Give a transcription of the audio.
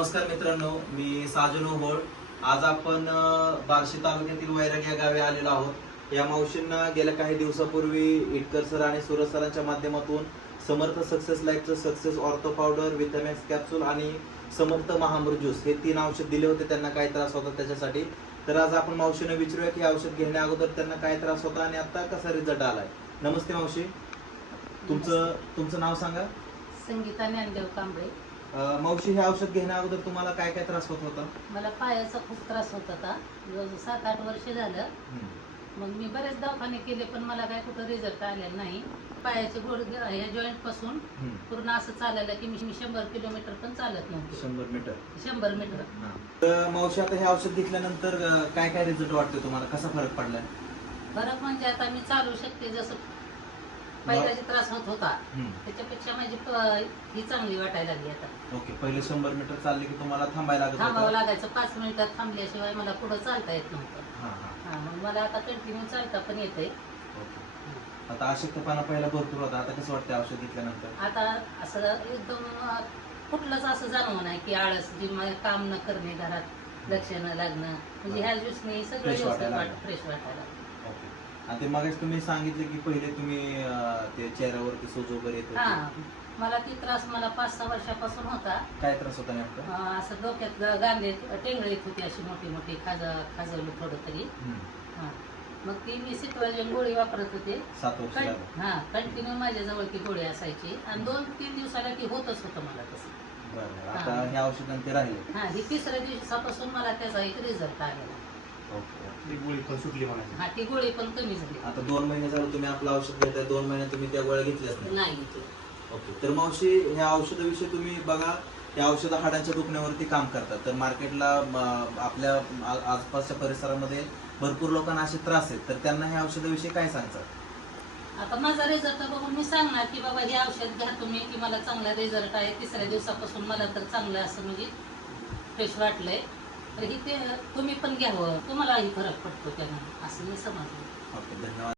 नमस्कार मित्रांनो, मी साजन ओहोळ. आज आपण बार्शी तालुक्यातील वैराग या गावी आलेलो आहोत. या मावशींना गेल्या काही दिवसापूर्वी इटकर सर आणि सुरज सरांच्या माध्यमातून समर्थ सक्सेस लाईफचं success ortho powder, Vitamix capsule आणि समर्थ महामृत ज्यूस हे 3 औषध दिले होते. त्यांना काय त्रास होता त्याच्यासाठी. तर आज आपण मावशींना विचारूया की औषध घेण्या अगोदर त्यांना काय त्रास होता आणि आता कसा रिझल्ट आलाय. नमस्ते मावशी, तुमचं नाव सांगा. संगीता ज्ञानदेव कांबळे. मावशी, हे औषध घेण्या अगोदर तुम्हाला काय काय त्रास होत होता? मला पायाचा खूप त्रास होत होता. जवळ 7-8 वर्ष झालं. मग मी बरेच दवाखाने केले पण मला काय कुठं रिझल्ट आलेला नाही. पायाचे गुडघे ह्या जॉईंट पासून पूर्ण असं चालायला की मी 100 किलोमीटर पण चालत नव्हते. 100 मीटर. तर मावशी, आता हे औषध घेतल्यानंतर काय काय रिझल्ट वाटतोय तुम्हाला? कसा फरक पडलाय? फरक म्हणजे आता मी चालू शकते. जसं पायाचा त्रास होत होता त्याच्यापेक्षा माझी ही चांगली वाटायला लागली आता. ओके. पहिले 100 मीटर चालले की तुम्हाला थांबावं लागायचं. 5 मिनिटात थांबल्याशिवाय मला पुढे चालता येत नव्हतं. मग मला आता कंटिन्यू चालता पण येतंय. आता अशक्तपणा पहिला भरपूर होता, आता कसं वाटतं औषध घेतल्यानंतर? आता असं एकदम कुठलंच असं जाणवं नाही की आळस, जी काम न करणे, घरात लक्ष न लागणं, म्हणजे ह्या ज्यूसने सगळं फ्रेश वाटायला लागलं. ते मगाच तुम्ही सांगितलं की पहिले तुम्ही ते चेहऱ्यावरती सूज वगैरे येत होती. मला ती त्रास 5-6 वर्षापासून होता. काय त्रास होता नेमका? असं डोक्यात गांधे टेंगळे येत होती, अशी मोठी मोठी खाजवलं थोडं तरी. मग ती मी सिट्रोजन गोळी वापरत होते. 7 वर्ष. कंटिन्यू माझ्याजवळ ती गोळी असायची आणि 2-3 दिवसाला ती होतच होतं मला तसं. बरं. आता ह्या औषधांनी ते राहिले. ही 3ऱ्या दिवसापासून मला त्याचा एक रिझल्ट आलेला. ती गोळी पण सुटली मला. ती गोळी पण कमी झाली. आता 2 महिने झाले तुम्ही आपलं औषध घेताय. 2 महिने तुम्ही त्या गोळ्या घेतल्याच नाही घेतली. ओके. तर मावशी, ह्या औषधाविषयी तुम्ही बघा, या औषध हाडांच्या दुखण्यावरती काम करतात. तर मार्केटला आपल्या आसपासच्या परिसरामध्ये भरपूर लोकांना असे त्रास आहेत. तर त्यांना ह्या औषधाविषयी काय सांगतात? आता माझा रिझल्ट बघून मी सांगणार की बाबा हे औषध घ्या तुम्ही, की मला चांगला रिझल्ट आहे. 3ऱ्या दिवसापासून मला तर चांगलं असं म्हणजे फ्रेश वाटलंय. तर ते तुम्ही पण घ्यावं, तुम्हालाही फरक पडतो त्यानं, असं मी समजलं. ओके, धन्यवाद.